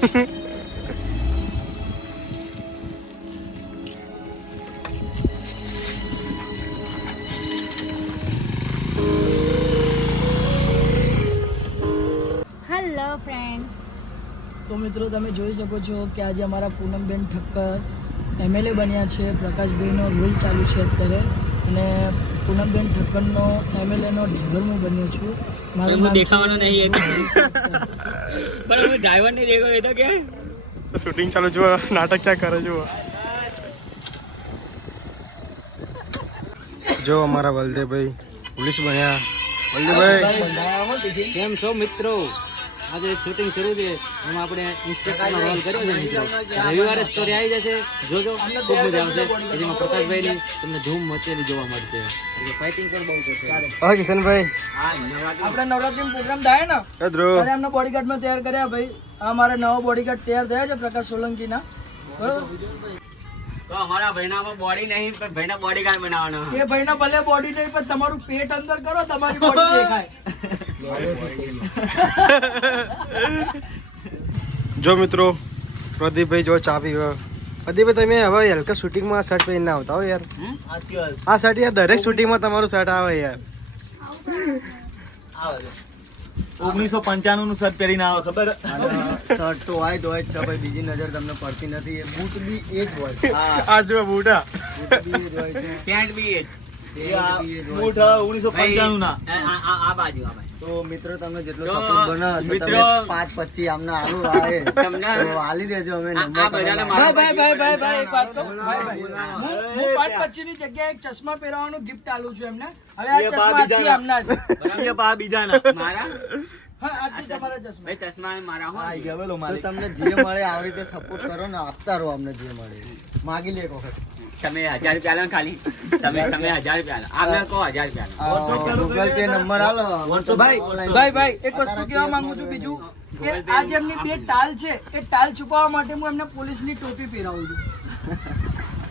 Hello friends તો મિત્રો, તમે જોઈ શકો છો કે આજે અમારા પૂનમબેન ઠક્કર એમએલએ બન્યા છે, પ્રકાશભાઈનો રોલ ચાલુ છે અત્યારે. અને પૂનમબેન ઠક્કરનો એમએલએનો ડ્રાઈવર હું બન્યો છું. મારું દેખાવાનો નહીં એક. પણ હું ડ્રાઈવર ને દેખો એ તો કે. શૂટિંગ ચાલુ જુઓ નાટક ક્યાં કરે જુઓ. જો અમારા બલદેવભાઈ પોલીસ બન્યા. બલદેવભાઈ કેમ છો મિત્રો? આજે શૂટિંગ શરૂ છે. એમાં આપણે ઇન્સ્પેક્ટરનો રોલ કર્યો છે મિત્રો. રવિવારે સ્ટોરી આવી જશે. જોજો ખૂબ મજા આવશે. જેમાં પ્રકાશભાઈની તમને ધૂમ મચેલી જોવા મળશે. ફાઇટિંગ પણ બહુ થશે હા કિશનભાઈ. આપણે નવરાત્રી પ્રોગ્રામ થાય ને? ત્યારે એમના બોડીગાર્ડમાં તૈયાર કર્યા ભાઈ. આ નવો નવા બોડીગાર્ડ તૈયાર થયા છે પ્રકાશ સોલંકીના. બરોબર? તો અમારા ભાઈનામાં બોડી નહીં પણ ભાઈના બોડી ગાર્ડ બનાવવાનો. એ ભાઈના ભલે બોડી નહીં પણ તમારું પેટ અંદર કરો તમારી બોડી દેખાય. જો મિત્રો પ્રદીપભાઈ જો ચાવી પ્રદીપભાઈ તમે હવે હલકા શૂટિંગમાં શર્ટ પહેરીને આવતા હો યાર. આ શર્ટ યાર દરેક શૂટિંગમાં તમારું શર્ટ આવે યાર. ઓગણીસો પંચાણું નું શર્ટ પહેરીને આવે ખબર? શર્ટ તો હોય તો હોય જ છે ભાઈ બીજી નજર તમને પડતી નથી. એ બૂટ બી એ જ હોય આ જો બુટા. બૂટ બી એ જ હોય છે. પેન્ટ બી એ જ. ઓગણીસો પંચાણું ના આ- આ આ- આ બાજુ આ બાજુ. તો મિત્રો તમને જેટલો સપોર્ટ બને મિત્રો- પાંચ પચીસ આમને આલુ આવે તમને- આલી દેજો અમે ભાઈ ભાઈ ભાઈ ભાઈ ભાઈ એક વાત કહું. હું પાંચ પચીસની જગ્યાએ એક ચશ્મા પહેરવાનું ગિફ્ટ આલું છું એમને. હવે આ ચશ્મા બા આજથી બીજાના. આમના છે. એ પા બીજાના. મારા? હા આજથી તમારા ચશ્મા. ભાઈ ચશ્મા મારા આઈ હોય ગયા બોલો તો માલિક. તમને જે મળે આવી રીતે સપોર્ટ કરો ને આપતા રહો અમને જે મળે. માગી લે એક વખત. તમે હજાર રૂપિયા લો ખાલી? તમે તમે હજાર રૂપિયા લો કહો હજાર રૂપિયા ગૂગલ પે નંબર આલો ભાઈ ભાઈ ભાઈ એક વસ્તુ કહેવા માંગુ છું બીજું કે આ જે એમની બે ટાલ છે એ ટાલ છુપાવવા માટે હું એમને પોલીસની ટોપી પહેરાવું છું.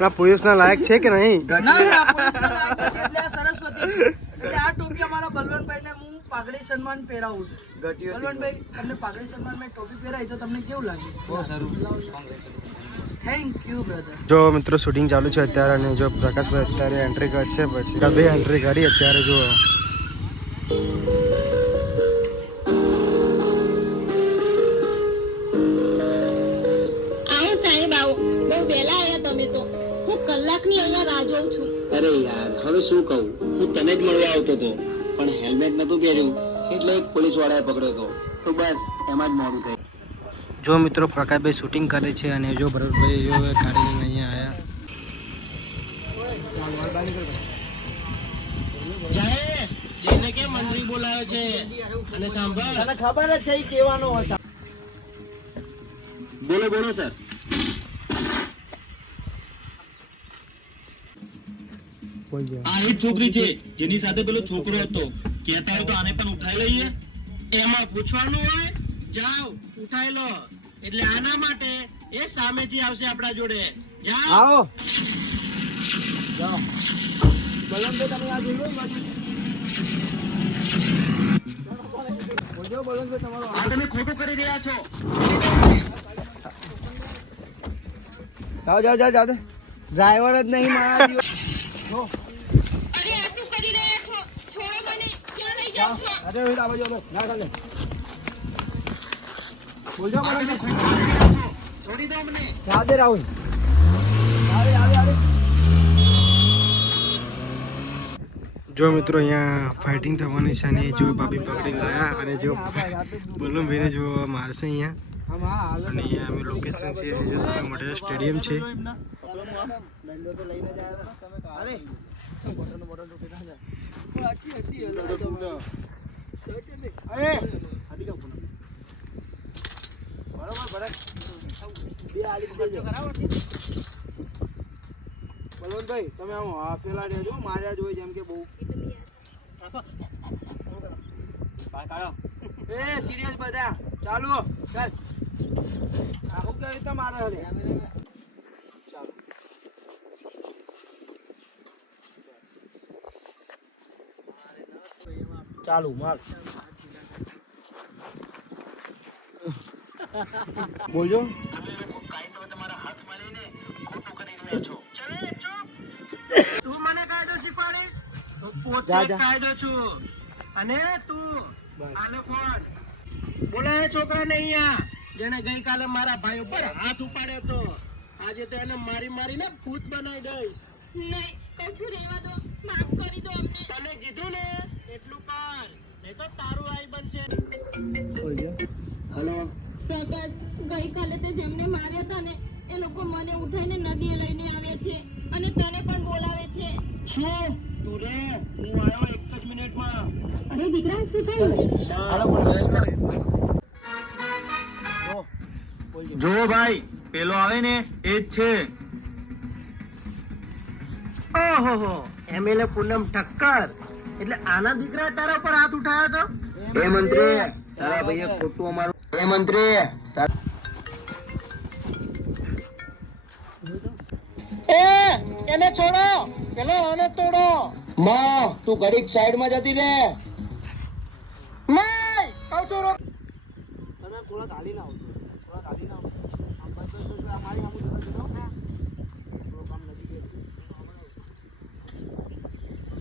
આ પોલીસના લાયક છે કે નહીં? ના ના પોલીસના લાયક એટલે સરસ્વતી છે. એટલે આ ટોપી અમારા બલવંતભાઈને હું પાઘડી સન્માન પહેરાવું છું. બલવંતભાઈ તમને પાઘડી સન્માન મેં ટોપી પહેરાવી તો તમને કેવું લાગ્યું બહુ સારું. થેન્ક યુ બ્રધર જો મિત્રો શૂટિંગ ચાલુ છે અત્યારે અને જો પ્રકાશભાઈ અત્યારે એન્ટ્રી કરશે પછી ભાઈ એન્ટ્રી કરી અત્યારે જો આવો સાહેબ આવો. બહુ વહેલા આવ્યા તમે તો. હું કલાકની અહીંયા રાહ જોઉં છું. અરે યાર હવે શું કહું? હું તને જ મળવા આવતો હતો પણ હેલ્મેટ નતું પહેર્યું એટલે એક પોલીસ વાળાએ પકડ્યો હતો. તો બસ એમાં જ મોડું થયું. જો મિત્રો પ્રકાશભાઈ શૂટિંગ કરે છે અને જો ભરતભાઈ જો ગાડી લઈને અહીંયા આવ્યા તને ખબર જ થઈ કેવાનો હતા. બોલો બોલો સર આ એ છોકરી છે જેની સાથે પેલો છોકરો હતો. કહેતા હોય તો આને પણ ઉઠાઈ લઈએ. એમાં પૂછવાનું હોય જાઓ ઉઠાઈ લો. એટલે આના માટે એ સામેથી આવશે આપણા જોડે. જાઓ. આવો. બલવંતભાઈ તમે આ જોયું બાજુ. બોલજો તમારો આ તમે ખોટું કરી રહ્યા છો. જાઓ જાઓ જાઓ જાઓ. ડ્રાઈવર જ નહીં મારા અરે આ શું કરી રહ્યા છો છોડો મને ક્યાં લઈ જાઓ છો અરે રોહિત, આ બાજુ આવો. ના ચાલે બોલજો મને છોડી દો મને જવા રાહુલ આવે જો મિત્રો અહીંયા ફાઇટિંગ થવાની છે અને જો બાબી પકડી લાયા અને જો બલવંતભાઈને જો મારશે અહીંયા. અને અહીંયા અમે લોકેશન છે જો સામે મોટેલા સ્ટેડિયમ છે. લઈને બલવંતભાઈ તમે આમ હાફેલા રહેજો માર્યા જ હોય જેમ કે બહુ એ સિરિયસ બધા ચાલુ ચાલ આખું કેવી રીતે મારે હરે ચાલુ માલ બોલજો. તું મને કાયદો શીખવાડીશ? પોતે. કાયદો છું. અને તું આને કોણ બોલા એ છોકરાને અહીંયા જેને ગઈકાલે મારા ભાઈ ઉપર હાથ ઉપાડ્યો તો આજે તો એને મારી મારીને ભૂત બનાવી દઈશ. નહીં કશું રહેવા દો. માફ કરી દો અમને. તને કીધું ને એટલું કર. નહીં તો તારું આઈ બનશે. હલો. પ્રકાશ ગઈકાલે તે જેમને માર્યા હતા ને એ લોકો મને ઉઠાઈને નદીએ લઈને આવ્યા છે અને તને પણ બોલાવે છે. શું? તું રે હું આવ્યો એક જ મિનિટમાં. અરે દીકરા શું થયું? જો ભાઈ પેલો આવે ને એ જ છે. ઓહો એમએલએ પૂનમ ઠક્કર. એટલે આના દીકરા તારા પર હાથ ઉઠાયો હતો એ મંત્રી તારા ભાઈએ ખોટું અમારું એ મંત્રી એ એને છોડો. પેલો આને તોડો. માં તું ઘડીક સાઈડ જતી રે નહીં કહું છું રોક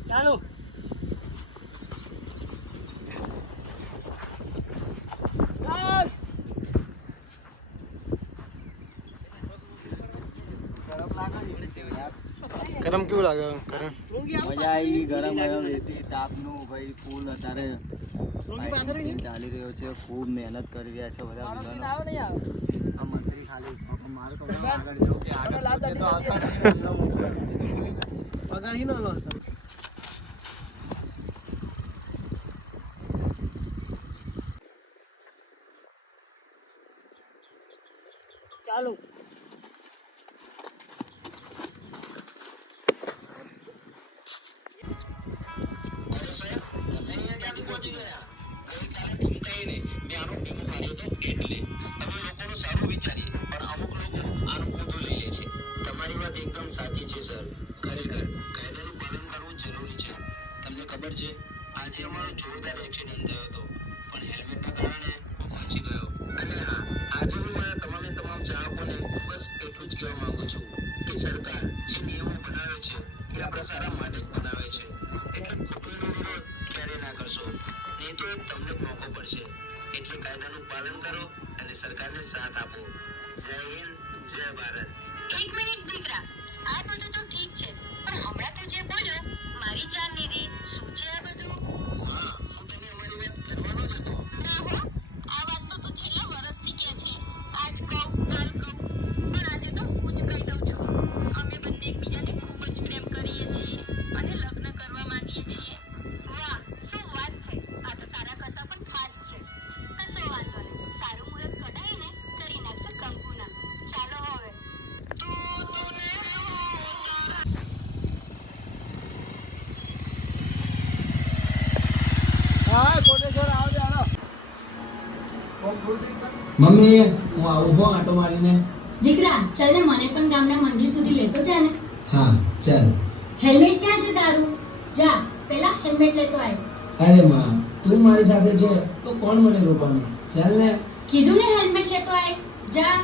ચાલો. ગરમ કેવું લાગે? કરણ મજા આવી ગરમ ગરમ રેતી તાપનું ભાઈ ફૂલ અત્યારે ચાલી રહ્યો છે ખૂબ મહેનત કરી રહ્યા છે બધા. આ મંત્રી ખાલી મારે તો આગળ જવું કે આગળ તો આવતા નથી. પગાર હિનો લો ચાલો. તમારી વાત એકદમ સાચી છે, સર. ખરેખર કાયદાનું પાલન કરવું જરૂરી છે. તમને ખબર છે, આજે અમારો જોરદાર એક્સિડન્ટ થયો હતો. પણ હેલ્મેટના કારણે હું બચી ગયો. અને હા, આજે હું મારા તમામે તમામ ચાહકોને બસ એટલું જ કહેવા માંગુ છું કે સરકાર જે નિયમો બનાવે છે, એ આપણા સારા માટે જ બનાવે છે. એટલે ખોટો વિરોધ ક્યારે ના કરશો. નહીં તો તમને મોકો પડશે એટલે કાયદાનું પાલન કરો અને સરકારને સાથ આપો. જય હિન્દ, જય ભારત. એક મિનિટ દીકરા. મમ્મી હું આવું હો આટો મારીને. દીકરા ચાલ ને મને પણ ગામના મંદિર સુધી લેતો જા ને હા ચાલ. હેલ્મેટ ક્યાં છે તારું? જા પેલા હેલ્મેટ લેતો આય. અરે માં તું મારી સાથે છે તો કોણ મને રોકવાનું? ચાલ ને. કીધું ને હેલ્મેટ લેતો આય. જા.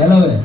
હવે.